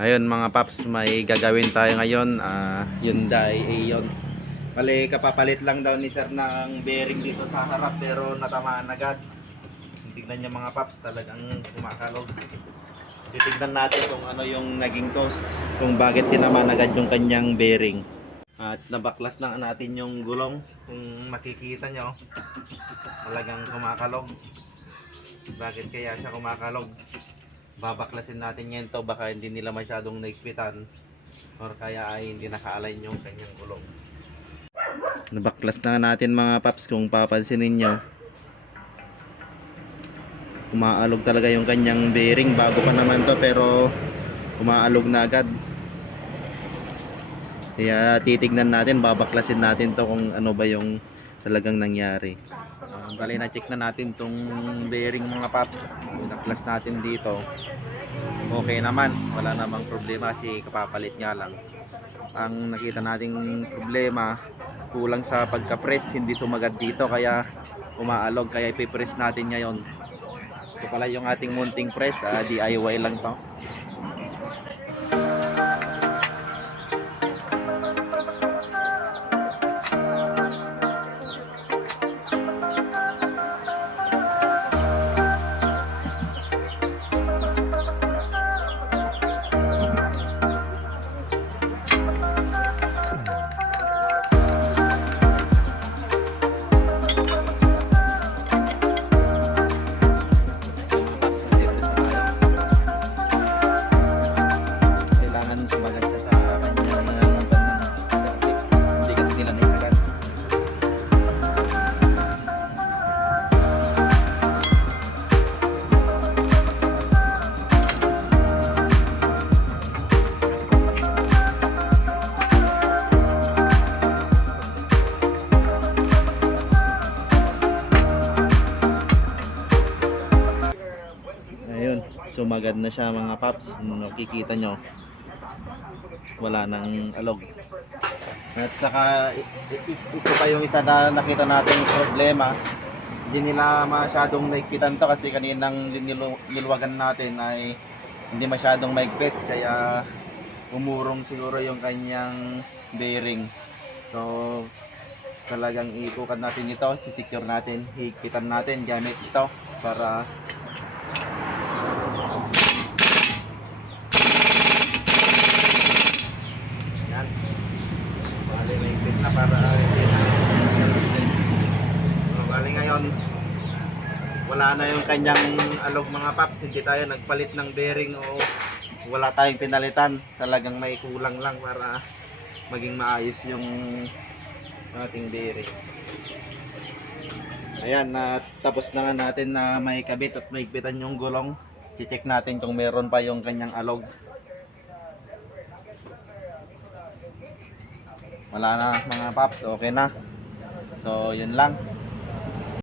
Ayun mga paps, may gagawin tayo ngayon, Hyundai Aeon. Bali, kapapalit lang daw ni sir ng bearing dito sa harap pero natamaan agad. Tignan niyo mga paps, talagang kumakalog. Titignan natin kung ano yung naging cause, kung bakit tinamaan agad yung kanyang bearing. At nabaklas na natin yung gulong. Kung makikita nyo, talagang kumakalog. Bakit kaya siya kumakalog? Babaklasin natin ngayon to, baka hindi nila masyadong naigpitan or kaya ay hindi naka-align yung kanyang gulong. Nabaklas na natin mga paps, kung papansinin nyo, umaalog talaga yung kanyang bearing. Bago pa naman to pero umaalog na agad. Kaya titignan natin, babaklasin natin to kung ano ba yung talagang nangyari. Bali, na check na natin tong bearing mga paps. Binaklas natin dito, okay naman, wala namang problema, kasi kapapalit nga lang. Ang nakita nating problema, kulang sa pagka-press, hindi sumagad dito kaya umaalog. Kaya ipipress natin ngayon. Ito pala yung ating mounting press, DIY lang to. Ayun, sumagad na siya mga paps. Nakikita nyo, wala nang alog. At saka ito pa yung isa na nakita natin problema. Hindi nila masyadong naigpitan to kasi kaninang nilwagan natin ay hindi masyadong maigpit, kaya umurong siguro yung kanyang bearing. So talagang iikukan natin ito, sisecure natin, higpitan natin gamit ito para yan. Bali, may higpit na para hindi na. So, bali ngayon, wala na yung kanyang alog mga paps. Hindi tayo nagpalit ng bearing o wala tayong pinalitan. Talagang may kulang lang para maging maayos yung ating bearing. Ayan, tapos na nga natin na may kabit at may higpitan yung gulong. I-check natin kung meron pa yung kanyang alog. Wala na mga paps, okay na. So yun lang.